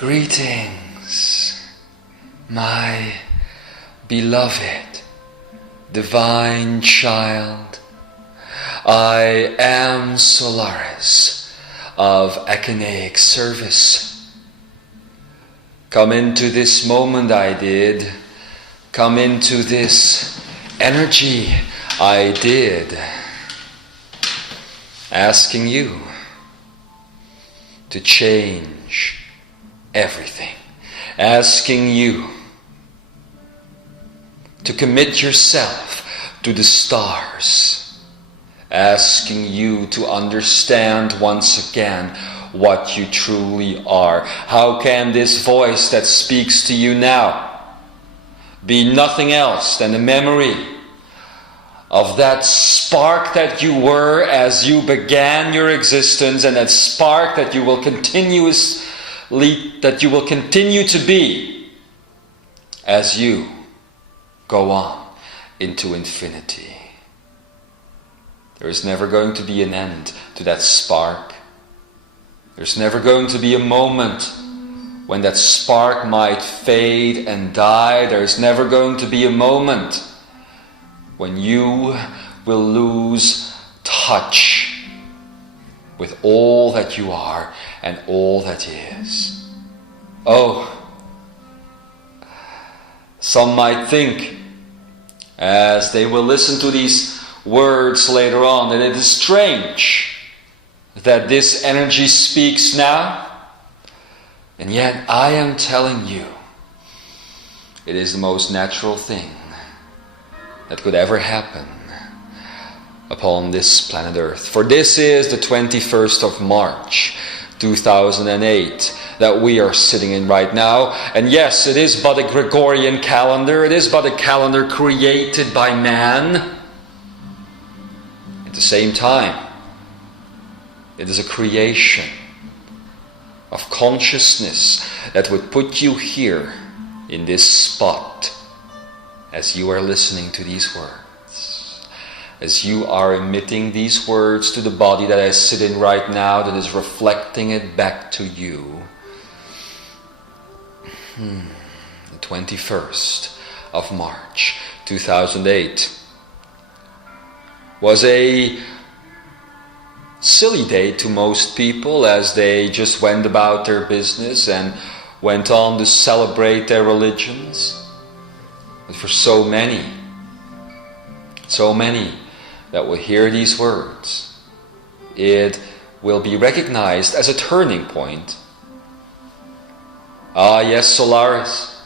Greetings, my beloved divine child. I am Solarys of Echinaic service. Come into this moment I did. Come into this energy I did. Asking you to change everything. Asking you to commit yourself to the stars. Asking you to understand once again what you truly are. How can this voice that speaks to you now be nothing else than the memory of that spark that you were as you began your existence, and that spark that you will continue to be as you go on into infinity. There is never going to be an end to that spark. There's never going to be a moment when that spark might fade and die. There's never going to be a moment when you will lose touch with all that you are and all that is. Oh, some might think, as they will listen to these words later on, that it is strange that this energy speaks now. And yet I am telling you, it is the most natural thing that could ever happen upon this planet Earth. For this is the 21st of March, 2008, that we are sitting in right now. And yes, it is but a Gregorian calendar. It is but a calendar created by man. At the same time, it is a creation of consciousness that would put you here in this spot as you are listening to these words, as you are emitting these words to the body that I sit in right now, that is reflecting it back to you. The 21st of March 2008 was a silly day to most people, as they just went about their business and went on to celebrate their religions. But for so many that will hear these words, it will be recognized as a turning point. Ah, yes, Solarys.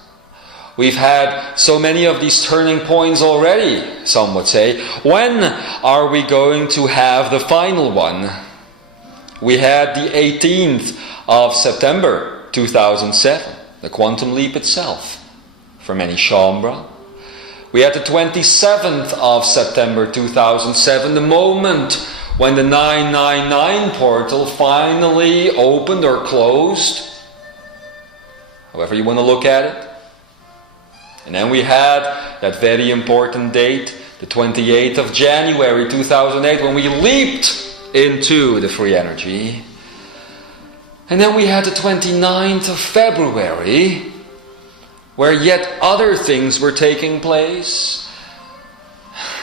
We've had so many of these turning points already, some would say. When are we going to have the final one? We had the 18th of September 2007, the quantum leap itself, for many Shambra. We had the 27th of September 2007, the moment when the 999 portal finally opened or closed, however you want to look at it. And then we had that very important date, the 28th of January 2008, when we leaped into the free energy. And then we had the 29th of February, where yet other things were taking place.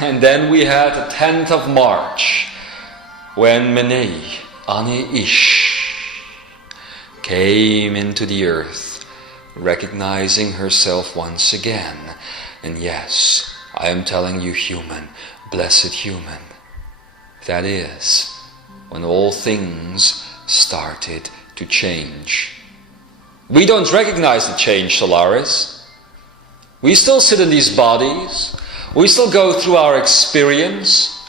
And then we had the 10th of March, when Mene, Ane Ish, came into the earth, recognizing herself once again. And yes, I am telling you, human, blessed human, that is when all things started to change. We don't recognize the change, Solarys. We still sit in these bodies. We still go through our experience.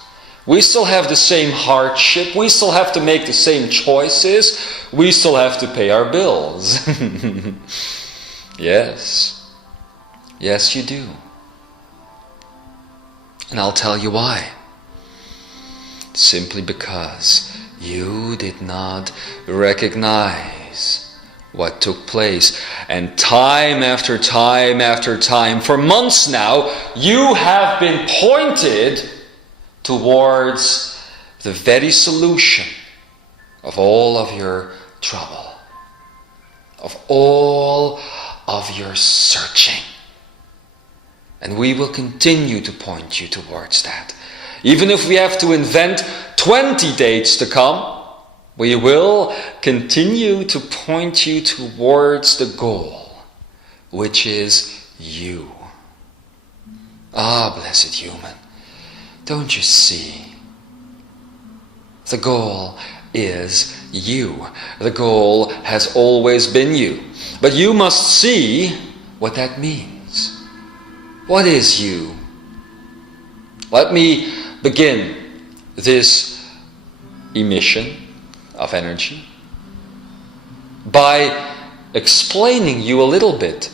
We still have the same hardship. We still have to make the same choices. We still have to pay our bills. Yes. Yes, you do. And I'll tell you why. Simply because you did not recognize what took place. And time after time after time, for months now, you have been pointed towards the very solution of all of your trouble. of all of your searching. And we will continue to point you towards that. Even if we have to invent 20 dates to come, we will continue to point you towards the goal, which is you. Ah, blessed human, don't you see? The goal is you. The goal has always been you. But you must see what that means. What is you? Let me begin this emission of energy by explaining you a little bit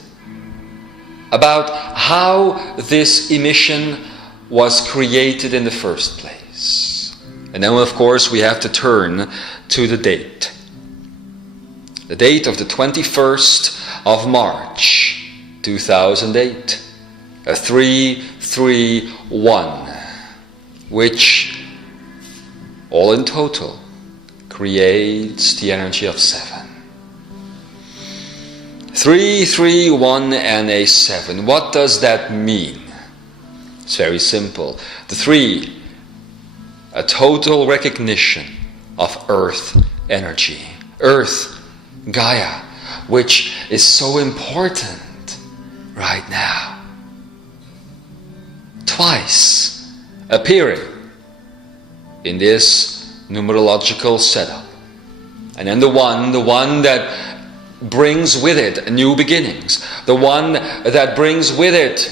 about how this emission was created in the first place. And then, of course, we have to turn to the date. The date of the 21st of March, 2008. A 331, which all in total creates the energy of 7. 3, 3, 1 and a 7. What does that mean? It's very simple. The 3, a total recognition of earth energy. Earth, Gaia, which is so important right now. Twice appearing in this numerological setup. And then the one that brings with it new beginnings. The one that brings with it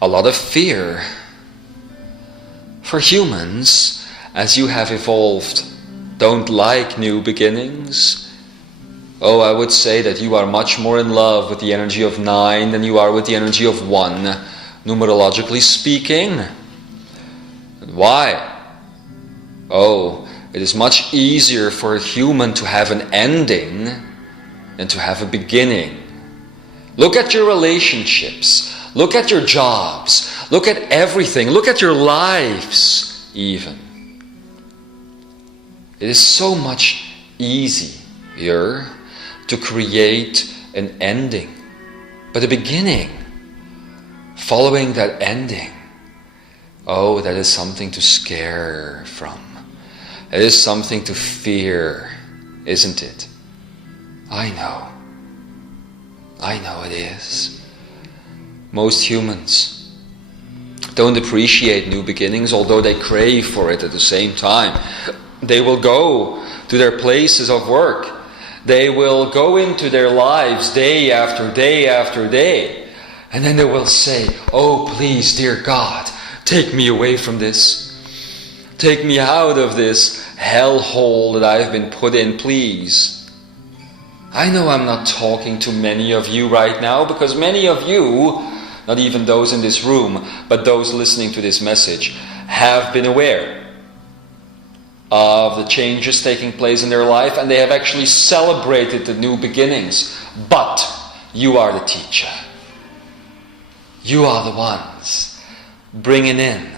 a lot of fear. For humans, as you have evolved, don't like new beginnings. Oh, I would say that you are much more in love with the energy of 9 than you are with the energy of 1, numerologically speaking. And why? Oh, it is much easier for a human to have an ending than to have a beginning. Look at your relationships. Look at your jobs. Look at everything. Look at your lives, even. It is so much easier to create an ending. But a beginning, following that ending, oh, that is something to scare from. It is something to fear, isn't it? I know it is. Most humans don't appreciate new beginnings, although they crave for it at the same time. They will go to their places of work. They will go into their lives day after day after day. And then they will say, oh, please, dear God, take me away from this. Take me out of this hellhole that I've been put in, please. I know I'm not talking to many of you right now, because many of you, not even those in this room, but those listening to this message, have been aware of the changes taking place in their life, and they have actually celebrated the new beginnings. But you are the teacher. You are the ones bringing in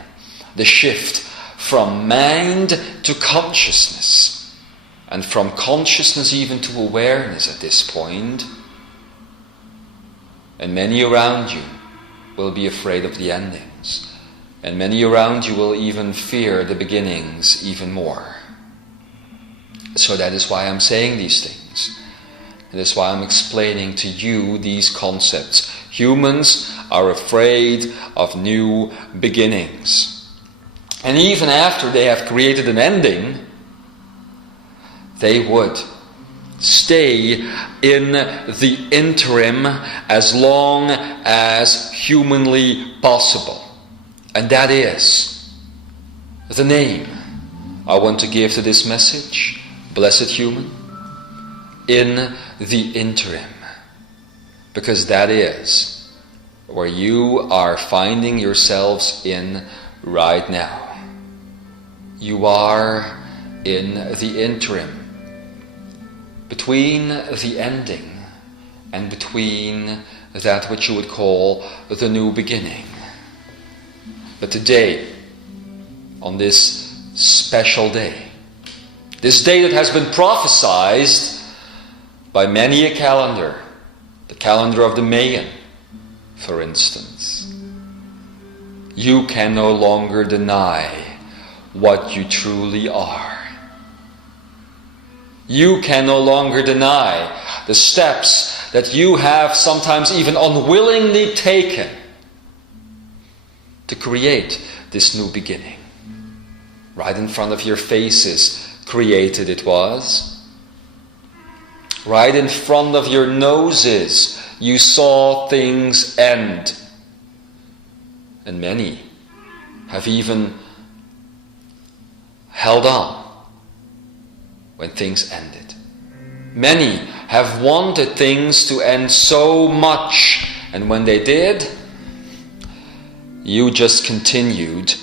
the shift from mind to consciousness, and from consciousness even to awareness at this point. And many around you will be afraid of the endings. And many around you will even fear the beginnings even more. So that is why I'm saying these things. That is why I'm explaining to you these concepts. Humans are afraid of new beginnings. And even after they have created an ending, they would stay in the interim as long as humanly possible. And that is the name I want to give to this message, blessed human, in the interim. Because that is where you are finding yourselves in right now. You are in the interim, between the ending and between that which you would call the new beginning. But today, on this special day, this day that has been prophesied by many a calendar, the calendar of the Mayan, for instance, you can no longer deny what you truly are. You can no longer deny the steps that you have sometimes even unwillingly taken to create this new beginning. Right in front of your faces, created it was. Right in front of your noses, you saw things end. And many have even held on when things ended. Many have wanted things to end so much, and when they did, you just continued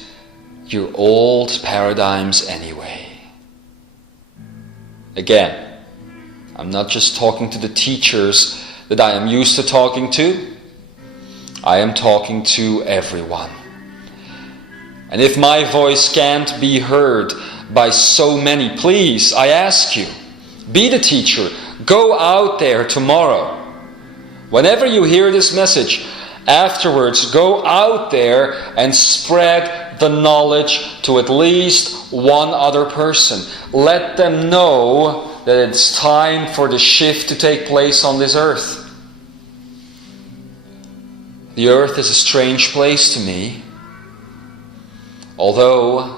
your old paradigms anyway. Again, I'm not just talking to the teachers that I am used to talking to. I am talking to everyone. And if my voice can't be heard by so many, please, I ask you, be the teacher. Go out there tomorrow. Whenever you hear this message, afterwards, go out there and spread the knowledge to at least one other person. Let them know that it's time for the shift to take place on this earth. The earth is a strange place to me, although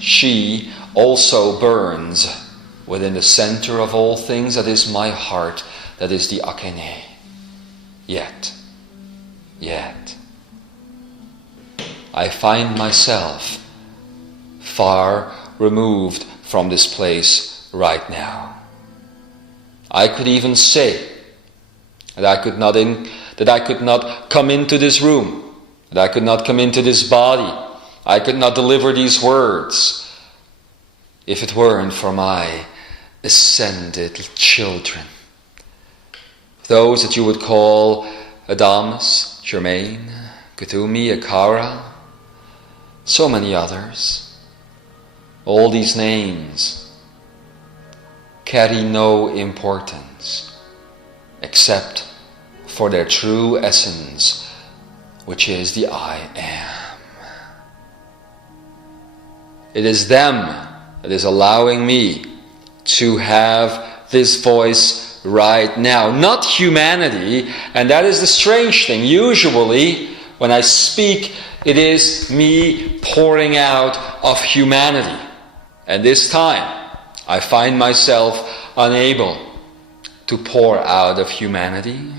she also burns within the center of all things, that is my heart, that is the Akene. Yet, I find myself far removed from this place right now. I could even say that I could not come into this room, that I could not come into this body, I could not deliver these words if it weren't for my ascended children. Those that you would call Adamus, Germain, Kuthumi, Akara, so many others. All these names carry no importance except for their true essence, which is the I am. It is them that is allowing me to have this voice right now, not humanity. And that is the strange thing. Usually, when I speak, it is me pouring out of humanity. And this time, I find myself unable to pour out of humanity.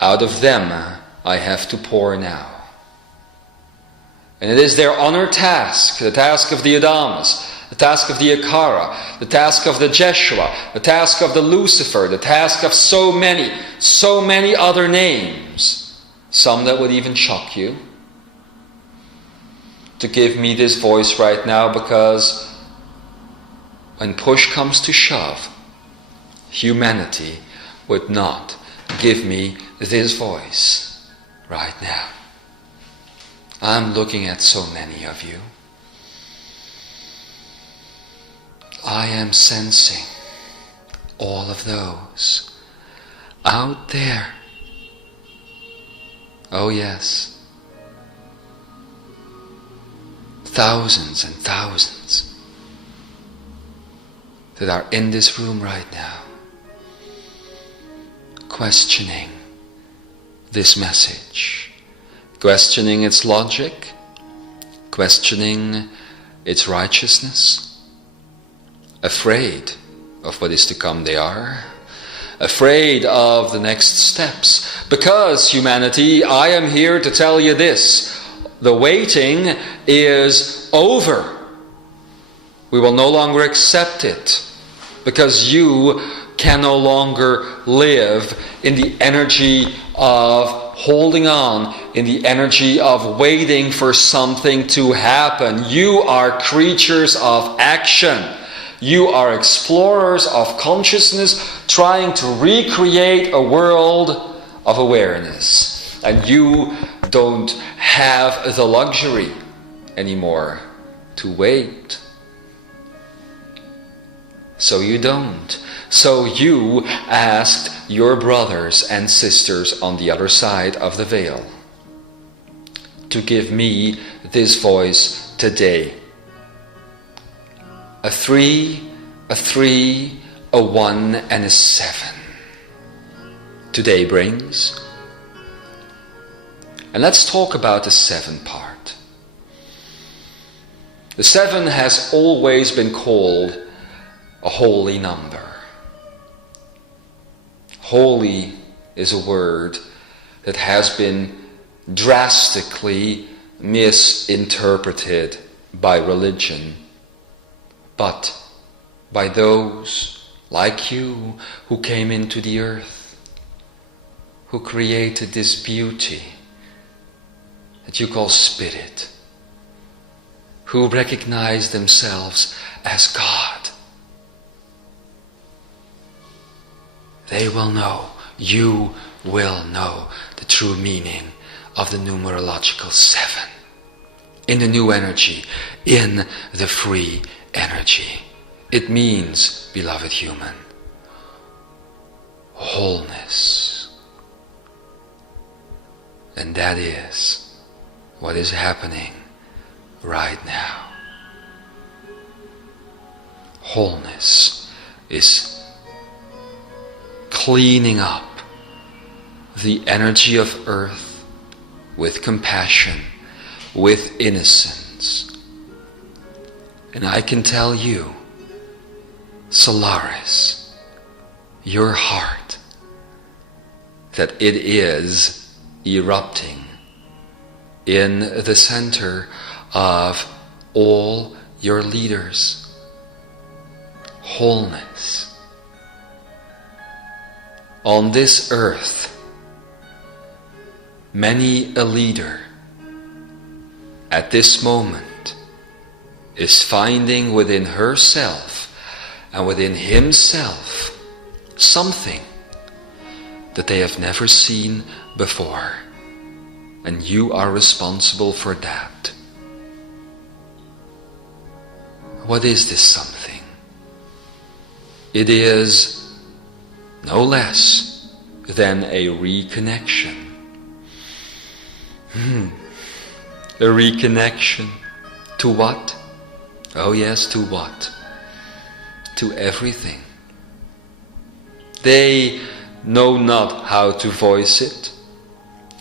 Out of them, I have to pour now. And it is their honor task, the task of the Adamus, the task of the Akara, the task of the Jeshua, the task of the Lucifer, the task of so many other names, some that would even shock you, to give me this voice right now, because when push comes to shove, humanity would not give me this voice right now. I'm looking at so many of you. I am sensing all of those out there. Oh yes. Thousands and thousands that are in this room right now, questioning this message, questioning its logic, questioning its righteousness, afraid of what is to come they are, afraid of the next steps. Because, humanity, I am here to tell you this: the waiting is over. We will no longer accept it, because you can no longer live in the energy of holding on, in the energy of waiting for something to happen. You are creatures of action. You are explorers of consciousness, trying to recreate a world of awareness. And you don't have the luxury anymore to wait. So you don't So you asked your brothers and sisters on the other side of the veil to give me this voice today. A 3, a 3, a 1, and a 7. Today brings. And let's talk about the 7 part. The 7 has always been called a holy number. Holy is a word that has been drastically misinterpreted by religion, but by those like you who came into the earth, who created this beauty that you call spirit, who recognize themselves as God. They will know, you will know the true meaning of the numerological 7 in the new energy, in the free energy. It means, beloved human, wholeness. And that is what is happening right now. Wholeness is cleaning up the energy of earth with compassion, with innocence. And I can tell you, Solarys, your heart, that it is erupting in the center of all your leaders. Wholeness. On this earth, many a leader at this moment is finding within herself and within himself something that they have never seen before. And you are responsible for that. What is this something? It is no less than a reconnection. A reconnection to what? Oh yes, to what? To everything. They know not how to voice it.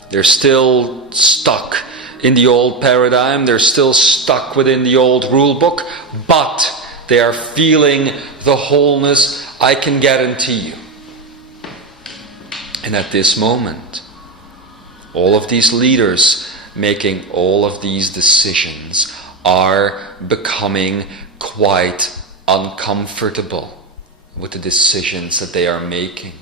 They're still stuck in the old paradigm. They're still stuck within the old rule book. But they are feeling the wholeness, I can guarantee you. And at this moment, all of these leaders making all of these decisions are becoming quite uncomfortable with the decisions that they are making.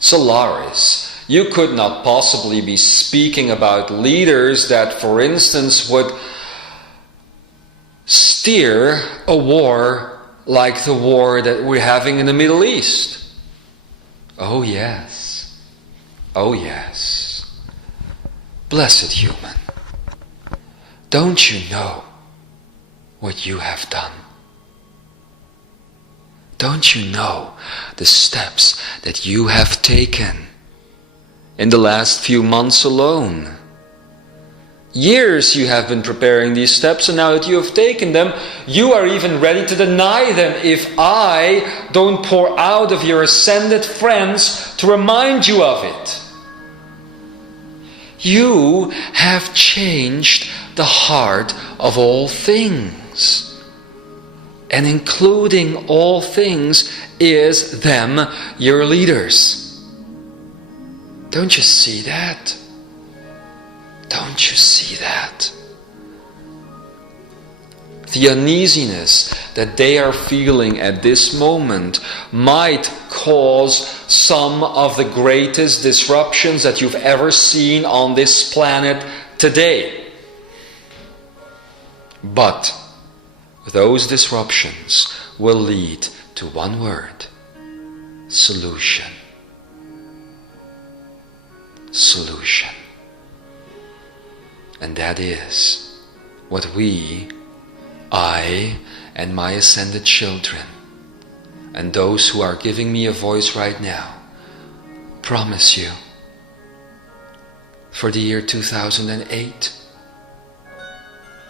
Solarys, you could not possibly be speaking about leaders that, for instance, would steer a war like the war that we're having in the Middle East. Oh yes. Oh yes. Blessed human, don't you know what you have done? Don't you know the steps that you have taken in the last few months alone? Years you have been preparing these steps, and now that you have taken them, you are even ready to deny them if I don't pour out of your ascended friends to remind you of it. You have changed the heart of all things. And including all things is them, your leaders. Don't you see that? Don't you see that? The uneasiness that they are feeling at this moment might cause some of the greatest disruptions that you've ever seen on this planet today. But those disruptions will lead to one word: solution. Solution. And that is what I and my ascended children and those who are giving me a voice right now promise you for the year 2008.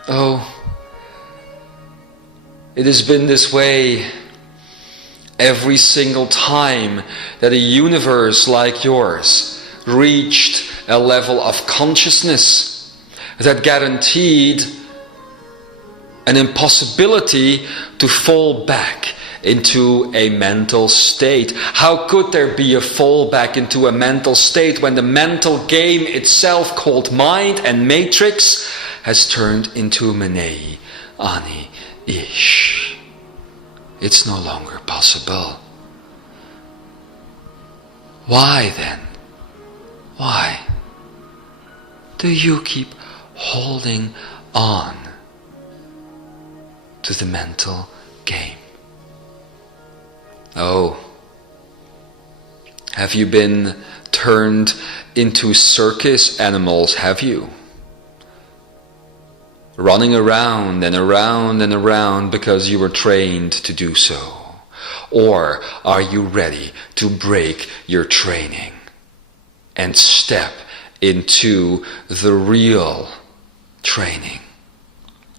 Oh, it has been this way every single time that a universe like yours reached a level of consciousness that guaranteed an impossibility to fall back into a mental state. How could there be a fallback into a mental state when the mental game itself, called mind and matrix, has turned into Mene, Ani, Ish? It's no longer possible. Why then? Why do you keep holding on to the mental game? Oh, have you been turned into circus animals, have you? Running around and around and around because you were trained to do so? Or are you ready to break your training and step into the real training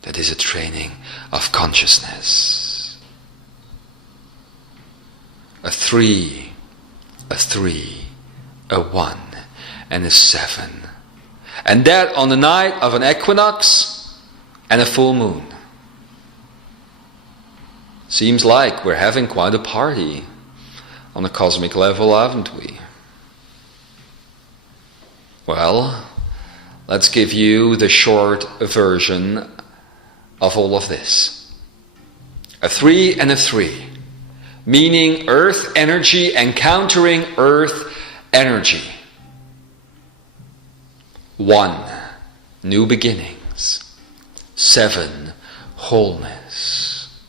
that is a training of consciousness? A 3, a 1, and a 7. And that on the night of an equinox and a full moon. Seems like we're having quite a party on a cosmic level, haven't we? Well, let's give you the short version of all of this. A 3 and a 3. Meaning earth energy encountering earth energy. 1, new beginnings. 7, wholeness.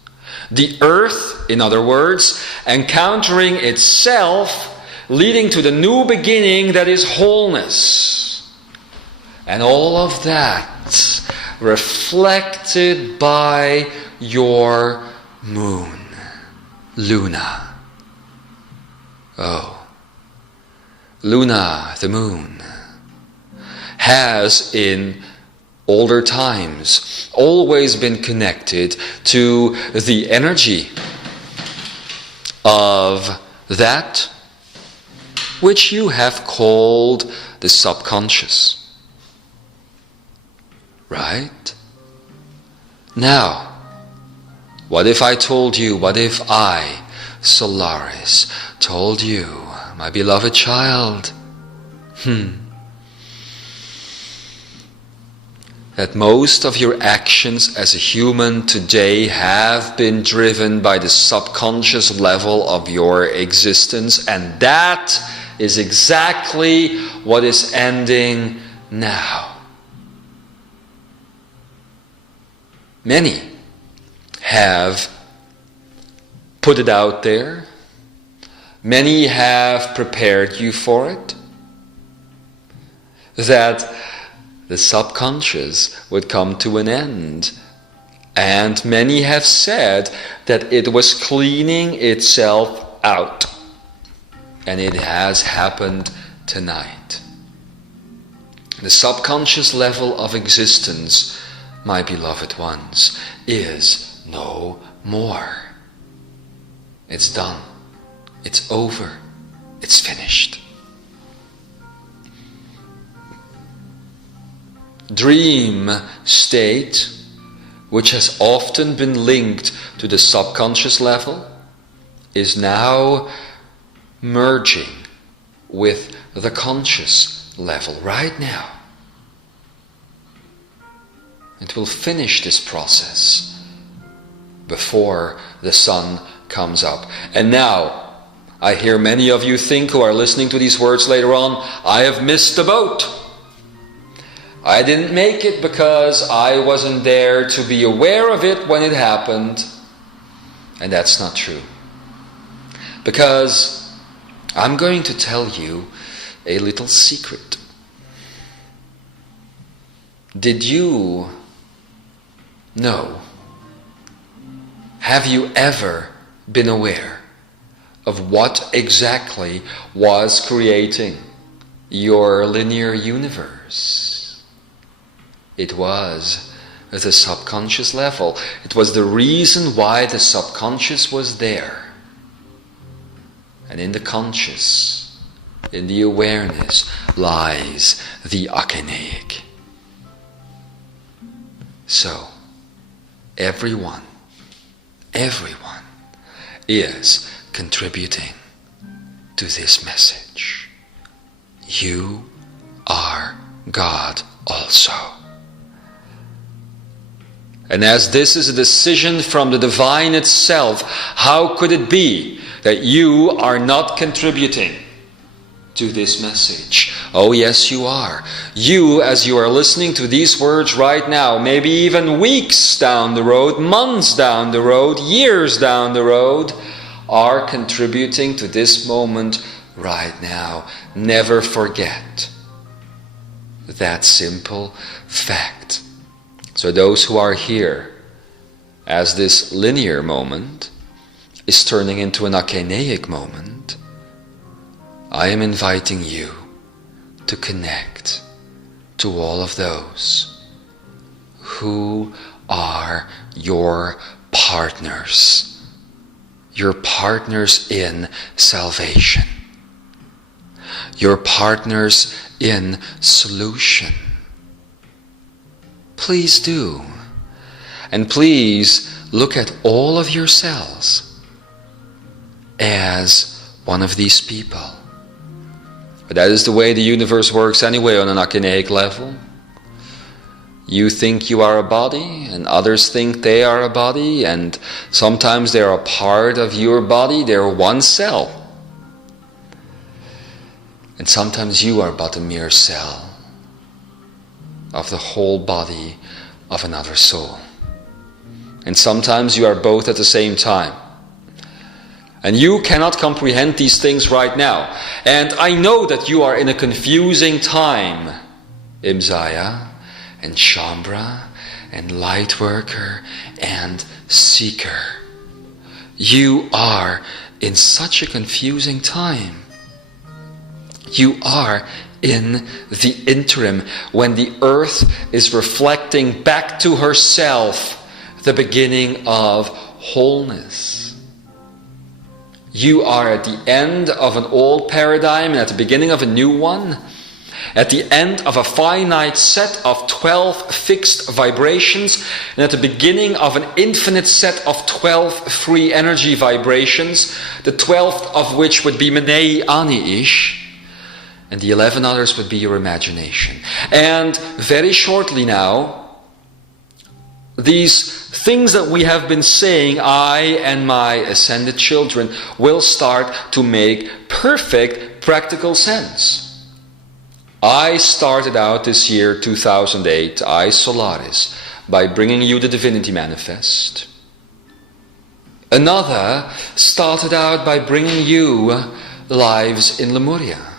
The earth, in other words, encountering itself, leading to the new beginning that is wholeness. And all of that reflected by your moon. Luna. Oh, Luna, the moon, has in older times always been connected to the energy of that which you have called the subconscious. Right? Now, what if I told you, what if I, Solarys, told you, my beloved child, that most of your actions as a human today have been driven by the subconscious level of your existence, and that is exactly what is ending now. Many have put it out there. Many have prepared you for it. That the subconscious would come to an end. And many have said that it was cleaning itself out. And it has happened tonight. The subconscious level of existence, my beloved ones, is no more. It's done. It's over. It's finished. Dream state, which has often been linked to the subconscious level, is now merging with the conscious level right now. It will finish this process before the sun comes up. And now, I hear many of you think, who are listening to these words later on, I have missed the boat. I didn't make it because I wasn't there to be aware of it when it happened. And that's not true. Because I'm going to tell you a little secret. Did you know? Have you ever been aware of what exactly was creating your linear universe. It was at the subconscious level. It was the reason why the subconscious was there. And in the conscious, in the awareness, lies the akeneic. So, everyone is contributing to this message. You are God also. And as this is a decision from the divine itself, how could it be that you are not contributing to this message? Oh yes, you are. You, as you are listening to these words right now, maybe even weeks down the road, months down the road, years down the road, are contributing to this moment right now. Never forget that simple fact. So those who are here, as this linear moment is turning into an akeneic moment, I am inviting you to connect to all of those who are your partners in salvation, your partners in solution. Please do. And please look at all of yourselves as one of these people. But that is the way the universe works anyway on an akeneic level. You think you are a body, and others think they are a body, and sometimes they are a part of your body, they are one cell. And sometimes you are but a mere cell of the whole body of another soul. And sometimes you are both at the same time. And you cannot comprehend these things right now. And I know that you are in a confusing time, Imzaia and Shambra and Lightworker and Seeker. You are in such a confusing time. You are in the interim, when the earth is reflecting back to herself the beginning of wholeness. You are at the end of an old paradigm and at the beginning of a new one. At the end of a finite set of 12 fixed vibrations, and at the beginning of an infinite set of 12 free energy vibrations, the 12th of which would be Menei Ani-ish, and the 11 others would be your imagination. And very shortly now, these things that we have been saying, I and my ascended children, will start to make perfect practical sense. I started out this year, 2008, I, Solarys, by bringing you the Divinity Manifest. Another started out by bringing you Lives in Lemuria.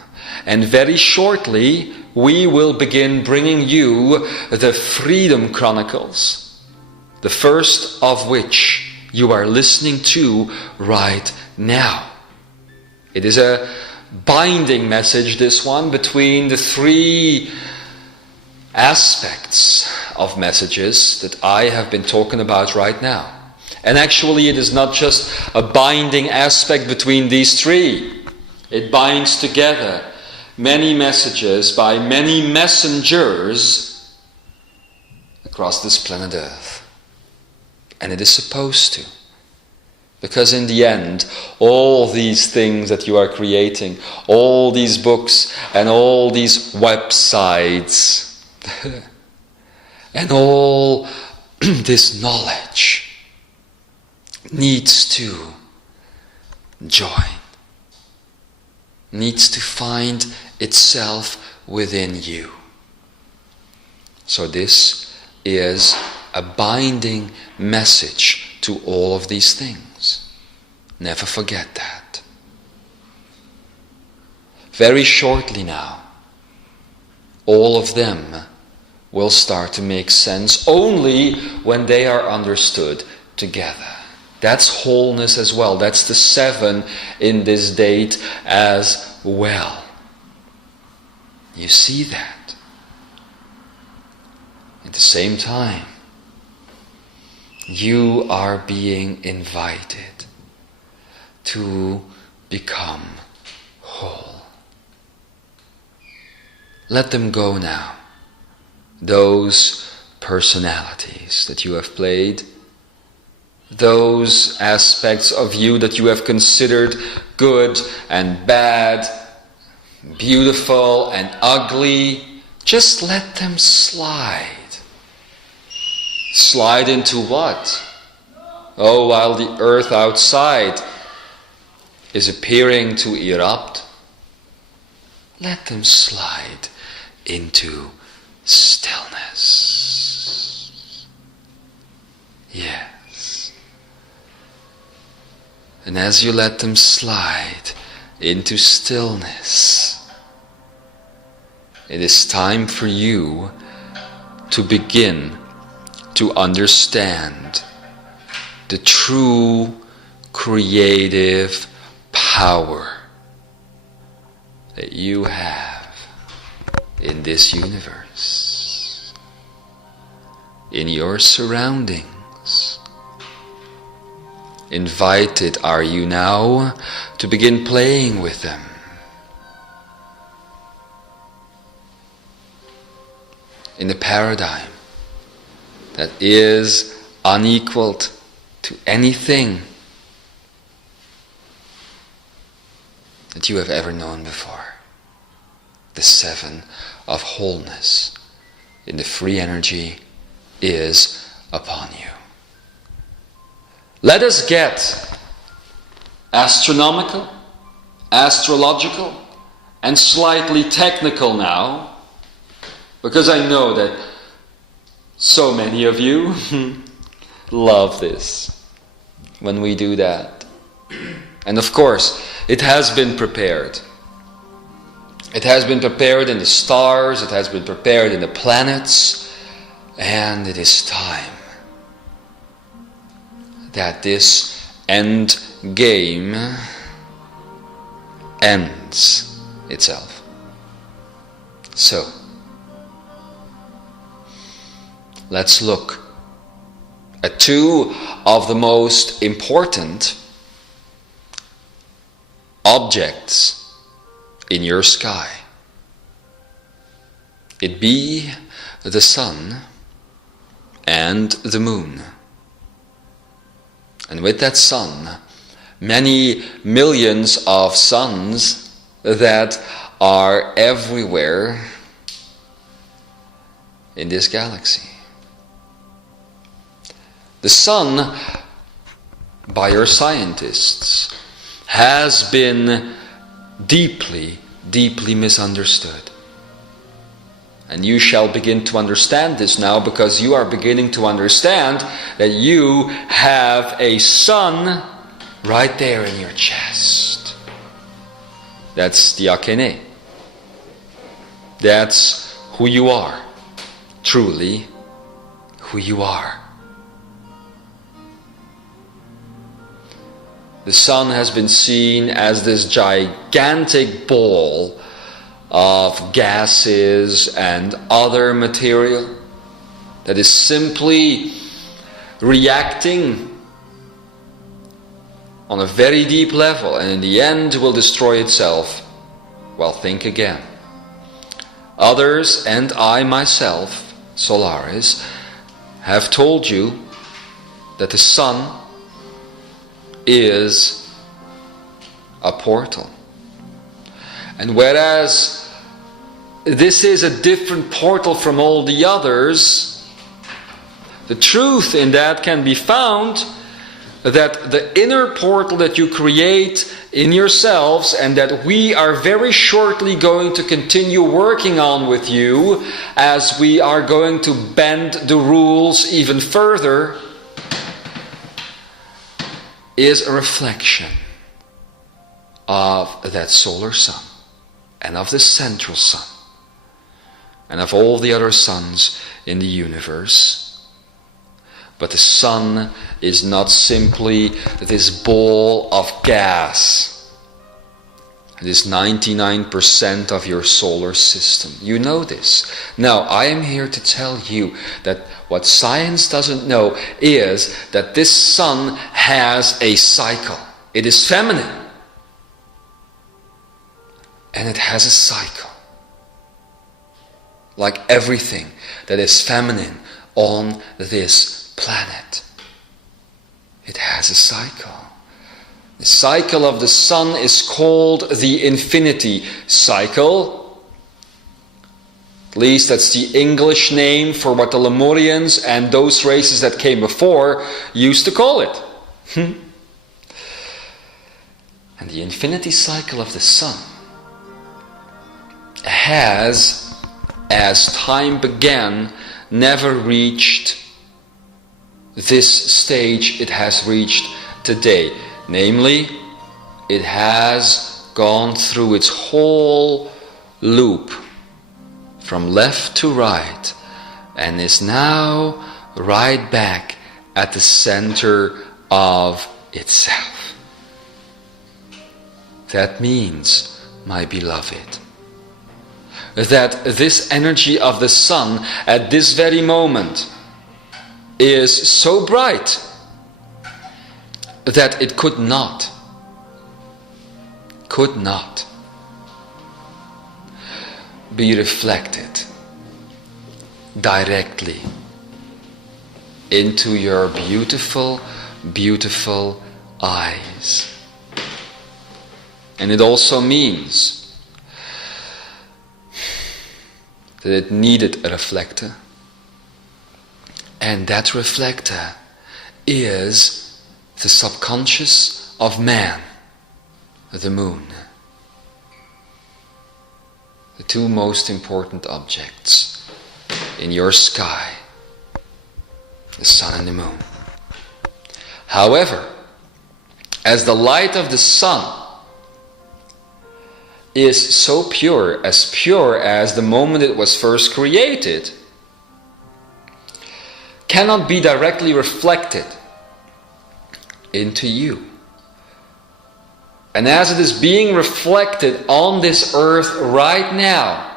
And very shortly, we will begin bringing you the Freedom Chronicles, the first of which you are listening to right now. It is a binding message, this one, between the three aspects of messages that I have been talking about right now. And actually, it is not just a binding aspect between these three. It binds together many messages by many messengers across this planet Earth. And it is supposed to. Because in the end, all these things that you are creating, all these books and all these websites and all this knowledge needs to join, needs to find itself within you. So this is a binding message to all of these things. Never forget that. Very shortly now, all of them will start to make sense only when they are understood together. That's wholeness as well. That's the 7 in this date as well. You see that. At the same time, you are being invited to become whole. Let them go now. Those personalities that you have played, those aspects of you that you have considered good and bad, beautiful and ugly, just let them slide. Slide into what? Oh, while the earth outside is appearing to erupt, let them slide into stillness. Yes. And as you let them slide into stillness, it is time for you to begin to understand the true creative power that you have in this universe, in your surroundings. Invited are you now to begin playing with them. In a paradigm that is unequaled to anything that you have ever known before. The 7 of wholeness in the free energy is upon you. Let us get astronomical, astrological, and slightly technical now, because I know that so many of you love this when we do that. And of course, it has been prepared. It has been prepared in the stars, it has been prepared in the planets, and it is time that this end game ends itself. So, let's look at 2 of the most important objects in your sky. It be the sun and the moon. And with that sun, many millions of suns that are everywhere in this galaxy. The sun, by your scientists, has been deeply, deeply misunderstood. And you shall begin to understand this now, because you are beginning to understand that you have a sun right there in your chest. That's the Akene. That's who you are. Truly, who you are. The sun has been seen as this gigantic ball of gases and other material that is simply reacting on a very deep level, and in the end will destroy itself. Well, think again. Others, and I myself, Solarys, have told you that the sun is a portal. And whereas this is a different portal from all the others, the truth in that can be found that the inner portal that you create in yourselves, and that we are very shortly going to continue working on with you as we are going to bend the rules even further, is a reflection of that solar sun and of the central sun and of all the other suns in the universe. But the sun is not simply this ball of gas. It is 99% of your solar system. You know this. Now, I am here to tell you that what science doesn't know is that this sun has a cycle. It is feminine. And it has a cycle. Like everything that is feminine on this planet. It has a cycle. The cycle of the sun is called the infinity cycle. At least that's the English name for what the Lemurians and those races that came before used to call it. And the infinity cycle of the sun has, as time began, never reached this stage it has reached today. Namely, it has gone through its whole loop from left to right and is now right back at the center of itself. That means, my beloved, that this energy of the sun at this very moment is so bright that it could not be reflected directly into your beautiful, beautiful eyes. And it also means that it needed a reflector. And that reflector is the subconscious of man, the moon. The two most important objects in your sky, the sun and the moon. However, as the light of the sun is so pure as the moment it was first created, cannot be directly reflected into you. And as it is being reflected on this earth right now,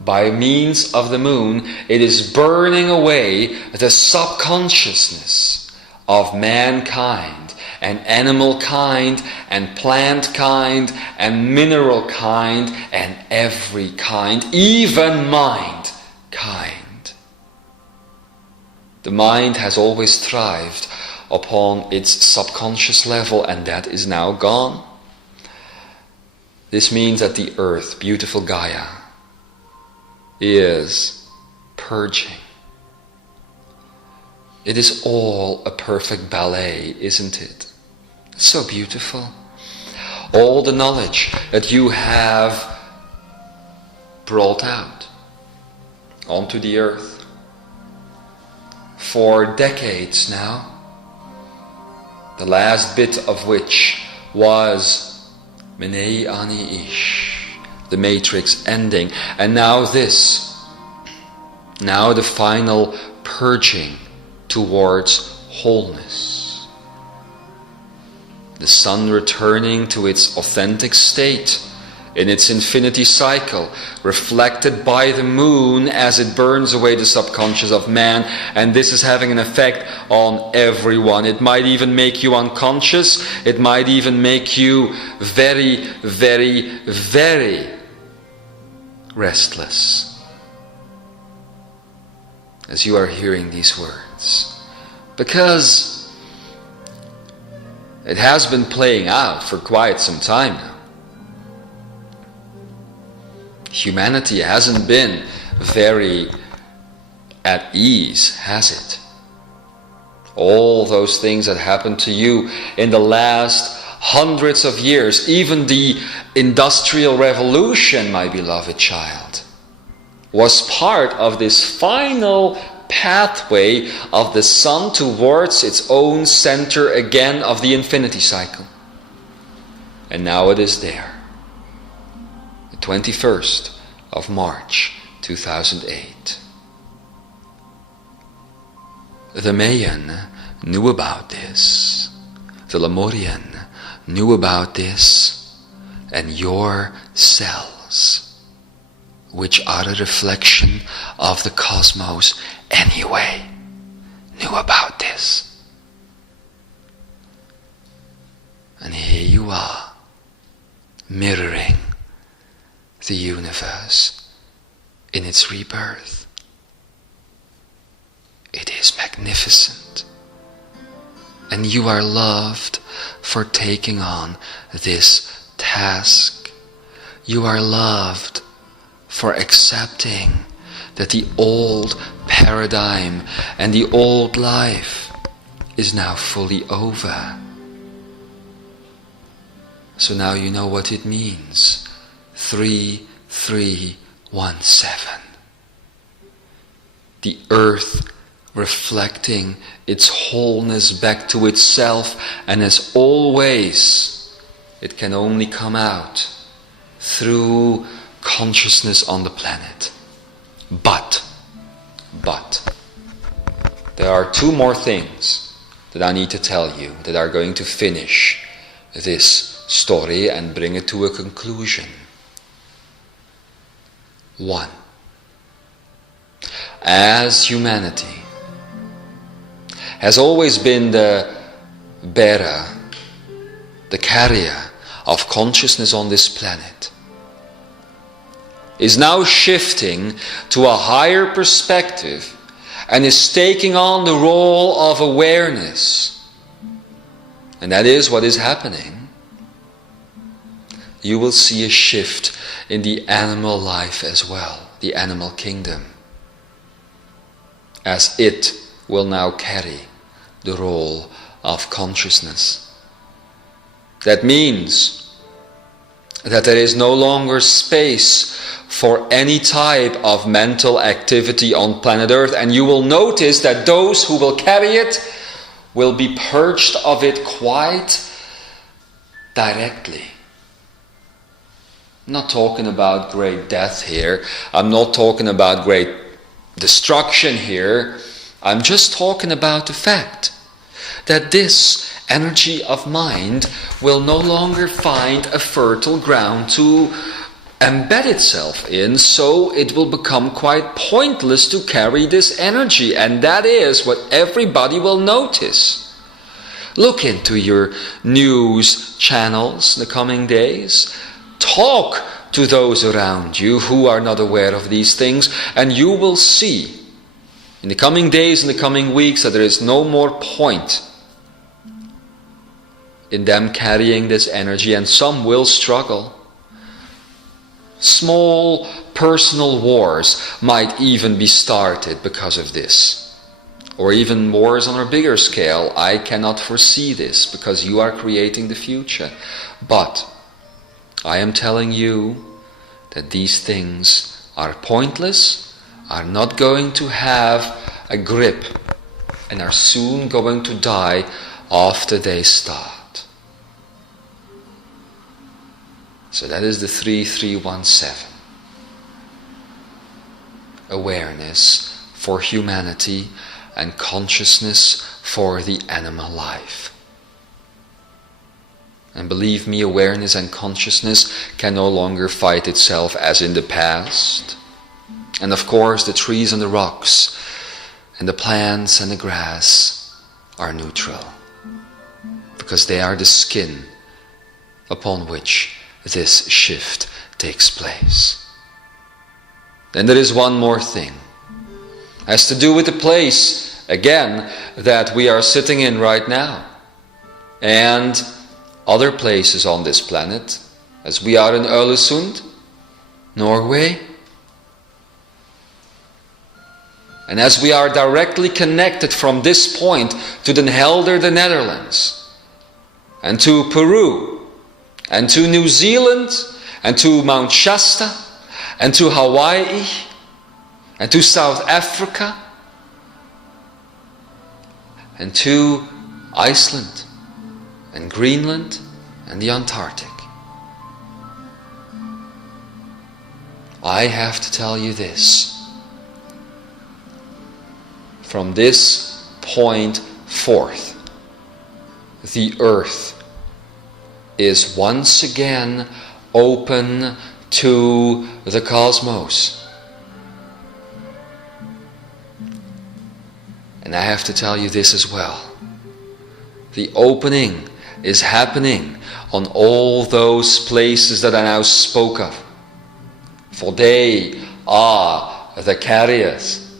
by means of the moon, it is burning away the subconsciousness of mankind and animal kind and plant kind and mineral kind and every kind, even mind kind. The mind has always thrived upon its subconscious level, and that is now gone. This means that the earth, beautiful Gaia, is purging. It is all a perfect ballet, isn't it? It's so beautiful. All the knowledge that you have brought out onto the earth for decades now, the last bit of which was Menei Ani Ish, the matrix ending, and now this, now the final purging towards wholeness. The sun returning to its authentic state in its infinity cycle, reflected by the moon as it burns away the subconscious of man, and this is having an effect on everyone. It might even make you unconscious. It might even make you very, very, very restless as you are hearing these words, because it has been playing out for quite some time now. Humanity hasn't been very at ease, has it? All those things that happened to you in the last hundreds of years, even the Industrial Revolution, my beloved child, was part of this final pathway of the sun towards its own center again of the infinity cycle. And now it is there. 21st of March 2008. The Mayan knew about this. The Lemurian knew about this, and your cells, which are a reflection of the cosmos anyway, knew about this. And here you are, mirroring the universe in its rebirth. It is magnificent. And you are loved for taking on this task. You are loved for accepting that the old paradigm and the old life is now fully over. So now you know what it means. 3317. The earth reflecting its wholeness back to itself, and as always, it can only come out through consciousness on the planet. But, there are two more things that I need to tell you that are going to finish this story and bring it to a conclusion. 1. As humanity has always been the bearer, the carrier of consciousness on this planet, is now shifting to a higher perspective and is taking on the role of awareness. And that is what is happening. You will see a shift in the animal life as well, the animal kingdom, as it will now carry the role of consciousness. That means that there is no longer space for any type of mental activity on planet Earth, and you will notice that those who will carry it will be purged of it quite directly. I'm not talking about great death here. I'm not talking about great destruction here. I'm just talking about the fact that this energy of mind will no longer find a fertile ground to embed itself in, so it will become quite pointless to carry this energy, and that is what everybody will notice. Look into your news channels the coming days. Talk to those around you who are not aware of these things, and you will see in the coming days and the coming weeks that there is no more point in them carrying this energy, and some will struggle. Small personal wars might even be started because of this, or even wars on a bigger scale. I cannot foresee this because you are creating the future, but I am telling you that these things are pointless, are not going to have a grip, and are soon going to die after they start. So that is the 3317. Awareness for humanity and consciousness for the animal life. And believe me, awareness and consciousness can no longer fight itself as in the past. And of course, the trees and the rocks and the plants and the grass are neutral, because they are the skin upon which this shift takes place. Then there is one more thing. It has to do with the place, again, that we are sitting in right now, and other places on this planet, as we are in Alesund, Norway, and as we are directly connected from this point to Den Helder, the Netherlands, and to Peru, and to New Zealand, and to Mount Shasta, and to Hawaii, and to South Africa, and to Iceland, and Greenland, and the Antarctic. I have to tell you this. From this point forth, the earth is once again open to the cosmos. And I have to tell you this as well. The opening is happening on all those places that I now spoke of. For they are the carriers,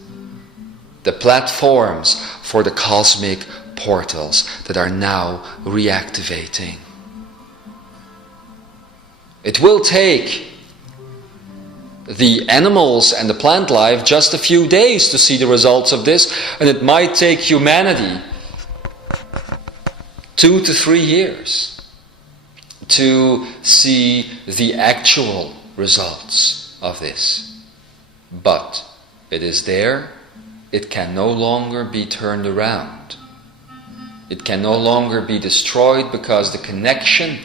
the platforms for the cosmic portals that are now reactivating. It will take the animals and the plant life just a few days to see the results of this, and it might take humanity 2 to 3 years to see the actual results of this. But it is there. It can no longer be turned around. It can no longer be destroyed, because the connection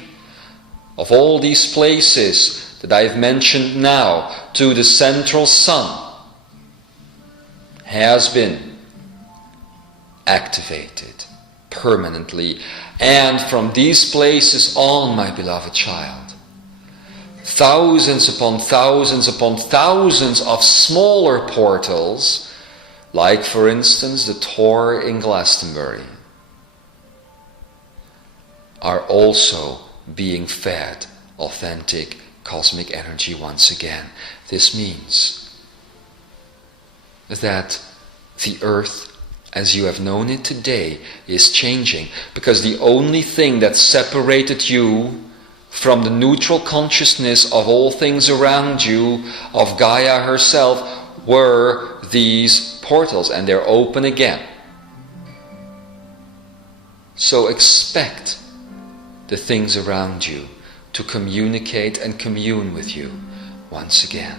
of all these places that I have mentioned now to the central sun has been activated permanently. And from these places on, my beloved child, thousands upon thousands upon thousands of smaller portals, like for instance the Tor in Glastonbury, are also being fed authentic cosmic energy once again. This means that the earth, as you have known it today, is changing, because the only thing that separated you from the neutral consciousness of all things around you, of Gaia herself, were these portals, and they're open again. So expect the things around you to communicate and commune with you once again.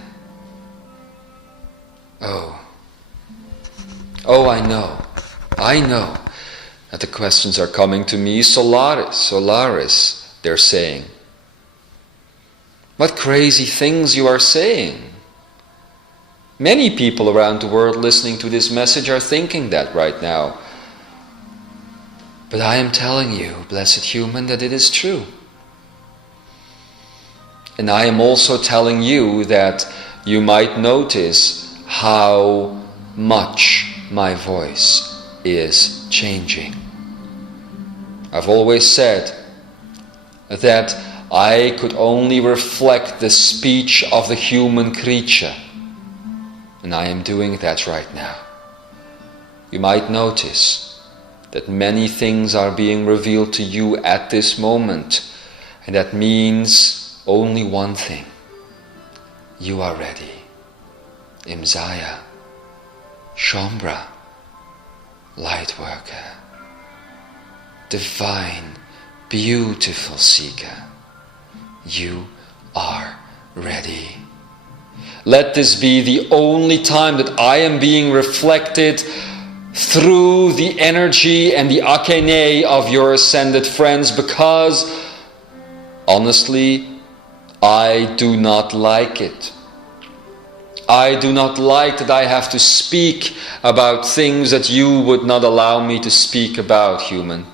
Oh, I know that the questions are coming to me. Solarys, they're saying. What crazy things you are saying. Many people around the world listening to this message are thinking that right now. But I am telling you, blessed human, that it is true. And I am also telling you that you might notice how much my voice is changing. I've always said that I could only reflect the speech of the human creature. And I am doing that right now. You might notice that many things are being revealed to you at this moment. And that means only one thing. You are ready. Imzaia, Shambra, Lightworker, divine, beautiful seeker. You are ready. Let this be the only time that I am being reflected through the energy and the akene of your ascended friends, because honestly, I do not like it. I do not like that I have to speak about things that you would not allow me to speak about, human.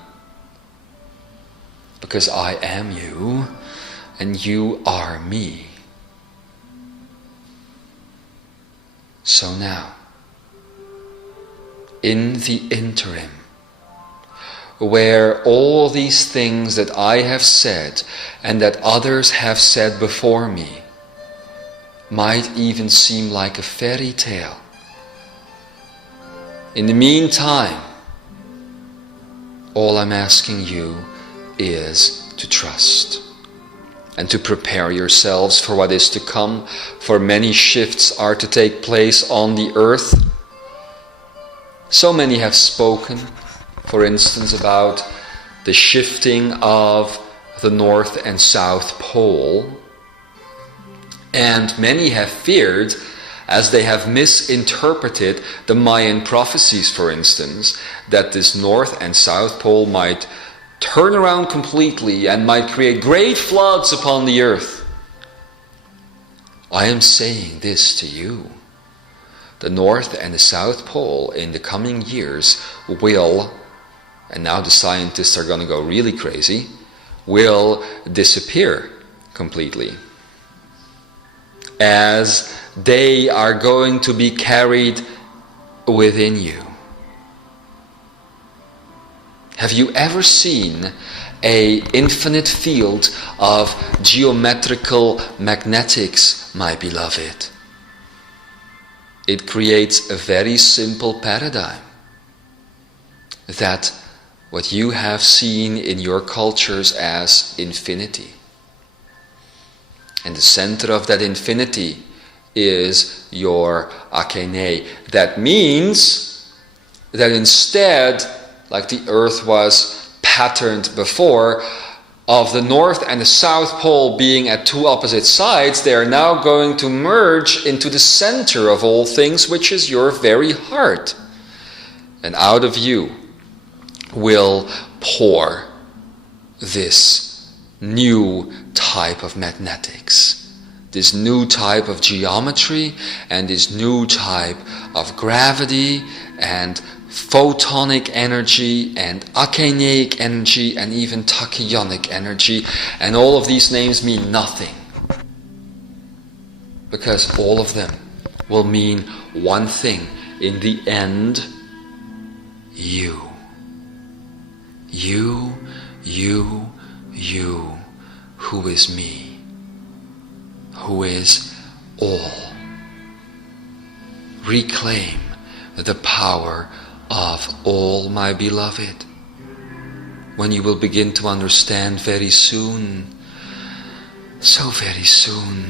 Because I am you, and you are me. So now, in the interim, where all these things that I have said and that others have said before me might even seem like a fairy tale, in the meantime, all I'm asking you is to trust and to prepare yourselves for what is to come, for many shifts are to take place on the earth. So many have spoken, for instance, about the shifting of the North and South Pole. And many have feared, as they have misinterpreted the Mayan prophecies, for instance, that this North and South Pole might turn around completely and might create great floods upon the earth. I am saying this to you. The North and the South Pole in the coming years will and now the scientists are going to go really crazy, will disappear completely, as they are going to be carried within you. Have you ever seen an infinite field of geometrical magnetics, my beloved? It creates a very simple paradigm that what you have seen in your cultures as infinity. And the center of that infinity is your akene. That means that instead, like the earth was patterned before, of the north and the south pole being at two opposite sides, they are now going to merge into the center of all things, which is your very heart. And out of you will pour this new type of magnetics, this new type of geometry, and this new type of gravity and photonic energy and akeneic energy and even tachyonic energy. And all of these names mean nothing, because all of them will mean one thing in the end: you. You, who is me, who is all. Reclaim the power of all, my beloved, when you will begin to understand very soon, so very soon,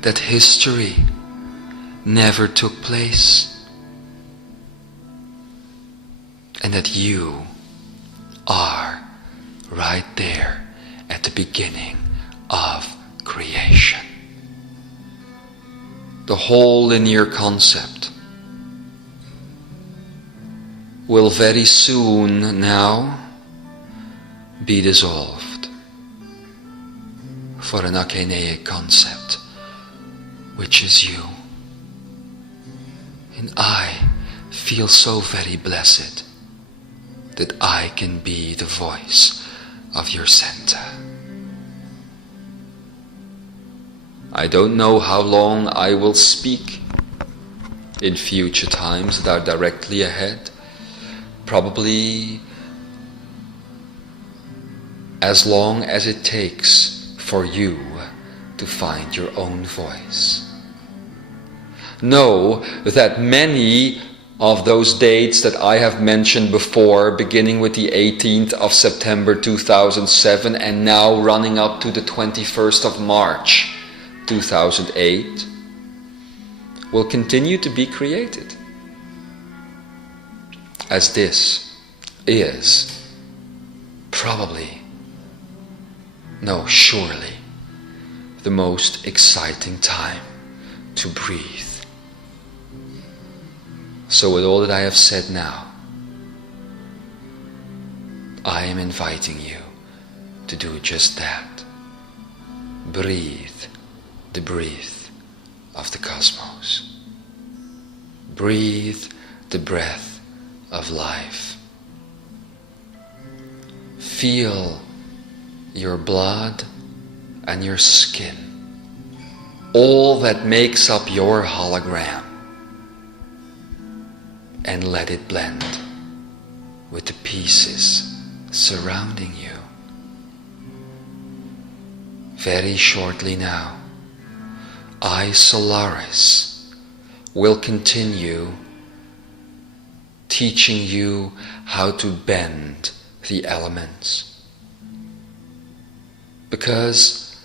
that history never took place, and that you are right there at the beginning of creation. The whole linear concept will very soon now be dissolved for an akeneic concept, which is you. And I feel so very blessed that I can be the voice of your center. I don't know how long I will speak in future times that are directly ahead. Probably as long as it takes for you to find your own voice. Know that many of those dates that I have mentioned before, beginning with the 18th of September 2007 and now running up to the 21st of March 2008, will continue to be created. As this is probably, no, surely, the most exciting time to breathe. So with all that I have said now, I am inviting you to do just that. Breathe the breath of the cosmos. Breathe the breath of life. Feel your blood and your skin, all that makes up your hologram, and let it blend with the pieces surrounding you. Very shortly now, I, Solarys, will continue teaching you how to bend the elements. Because,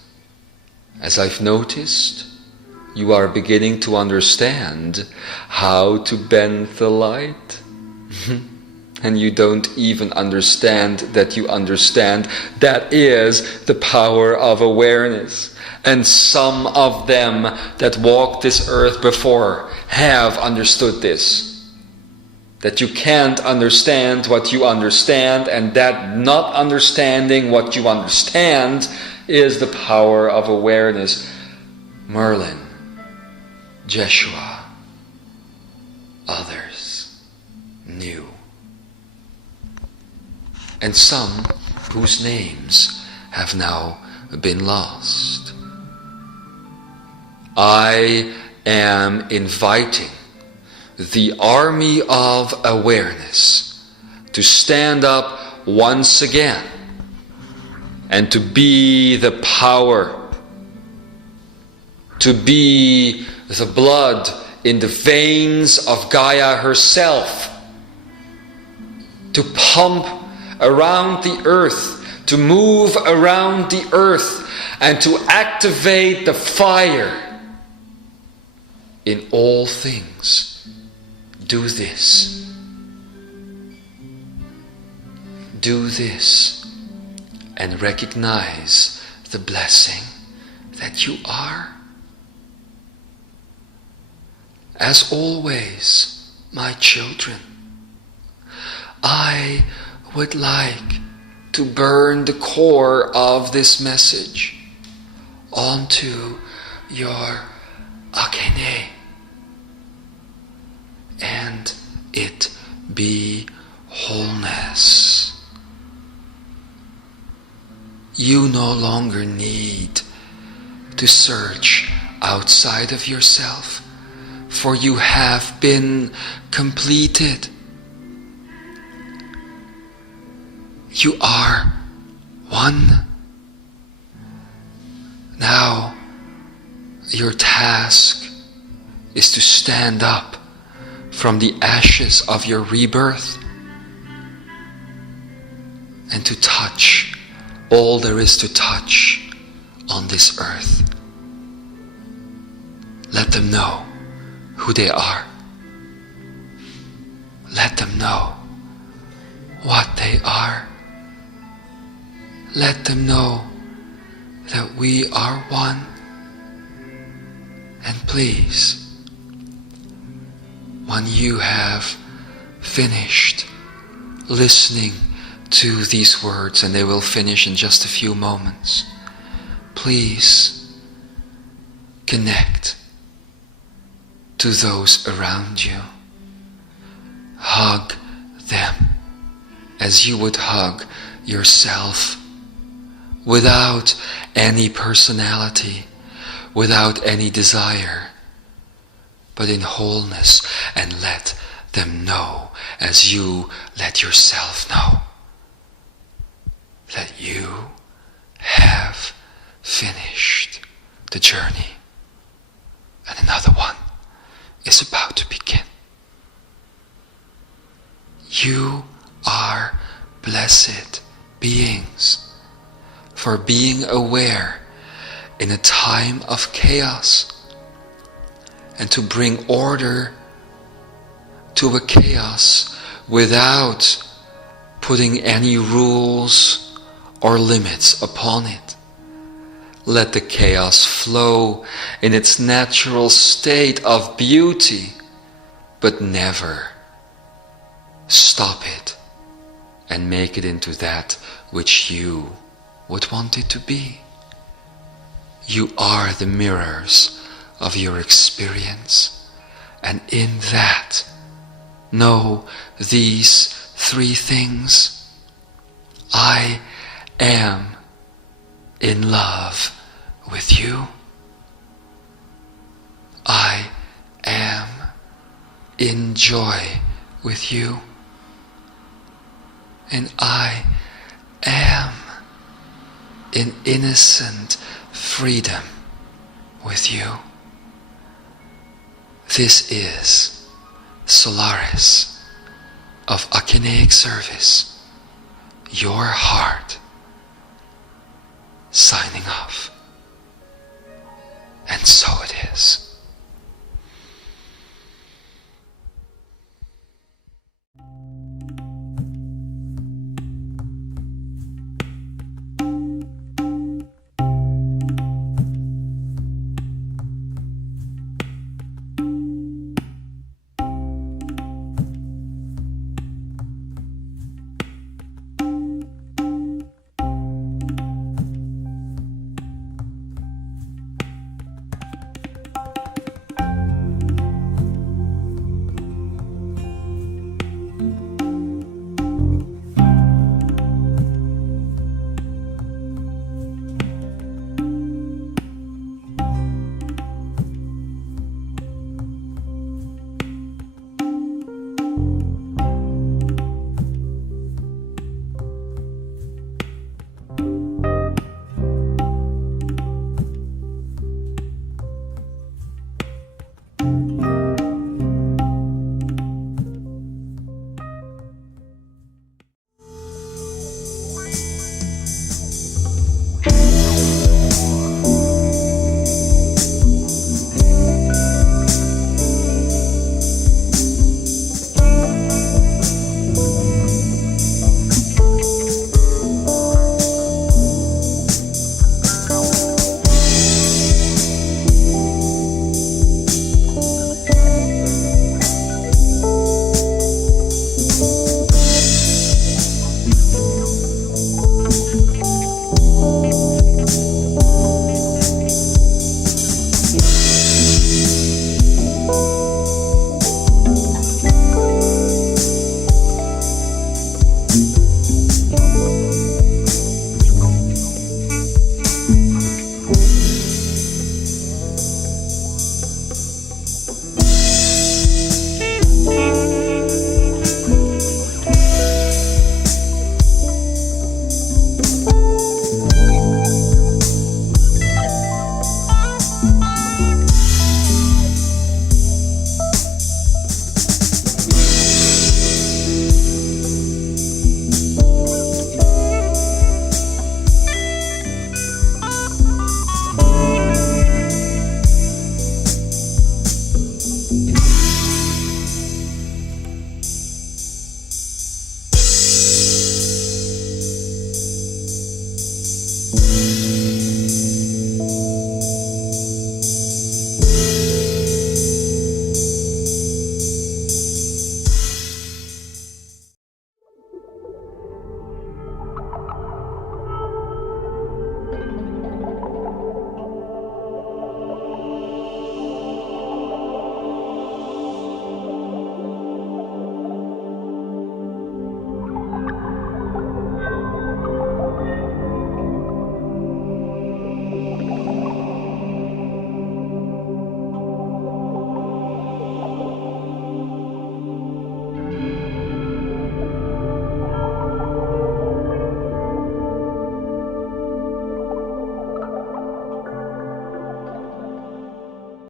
as I've noticed, you are beginning to understand how to bend the light. And you don't even understand that you understand. That is the power of awareness. And some of them that walked this earth before have understood this. That you can't understand what you understand, and that not understanding what you understand is the power of awareness. Merlin, Jeshua, others knew. and some whose names have now been lost. I am inviting the army of awareness to stand up once again and to be the power, to be the blood in the veins of Gaia herself, to pump around the earth, to move around the earth, and to activate the fire in all things. Do this. Do this and recognize the blessing that you are. As always, my children, I would like to burn the core of this message onto your akene, and it be wholeness. You no longer need to search outside of yourself, for you have been completed. You are one. Now, your task is to stand up from the ashes of your rebirth and to touch all there is to touch on this earth. Let them know who they are. Let them know what they are. Let them know that we are one. And please, when you have finished listening to these words, and they will finish in just a few moments, please connect to those around you. Hug them as you would hug yourself, without any personality, without any desire, but in wholeness, and let them know as you let yourself know that you have finished the journey and another one is about to begin. You are blessed beings for being aware in a time of chaos, and to bring order to a chaos without putting any rules or limits upon it. Let the chaos flow in its natural state of beauty, but never stop it and make it into that which you would want it to be. You are the mirrors of your experience, and in that, know these three things. I am in love with you. I am in joy with you. And I am in innocent freedom with you. This is Solarys of Akineic Service, your heart, signing